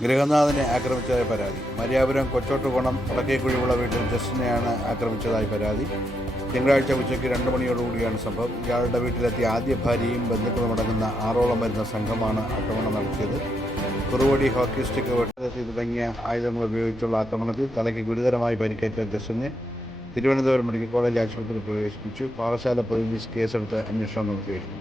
ഗൃഹനാഥനെ ആക്രമിച്ചതായി പരാതി. മരിയാപുരം കൊച്ചോട്ടുകോണം വടക്കേക്കുഴിയുള്ള വീട്ടിൽ ജസ്റ്റിനെയാണ് ആക്രമിച്ചതായി പരാതി. തിങ്കളാഴ്ച ഉച്ചയ്ക്ക് 2 മണിയോടുകൂടിയാണ് സംഭവം. ഇയാളുടെ വീട്ടിലെത്തിയ ആദ്യ ഭാര്യയും ബന്ധുക്കളും അടങ്ങുന്ന 6ഓളം വരുന്ന സംഘമാണ് ആക്രമണം നടത്തിയത്. കുറുവടി, ഹോക്കി സ്റ്റിക്ക്, വെട്ടുകത്തി തുടങ്ങിയ ആയുധങ്ങൾ ഉപയോഗിച്ചുള്ള ആക്രമണത്തിൽ തലയ്ക്ക് ഗുരുതരമായി പരിക്കേറ്റ ജസ്റ്റിനെ തിരുവനന്തപുരം മെഡിക്കൽ കോളേജ് ആശുപത്രിയിൽ പ്രവേശിപ്പിച്ചു. പാറശാല പോലീസ് കേസെടുത്ത് അന്വേഷണം നടത്തിയിരുന്നു.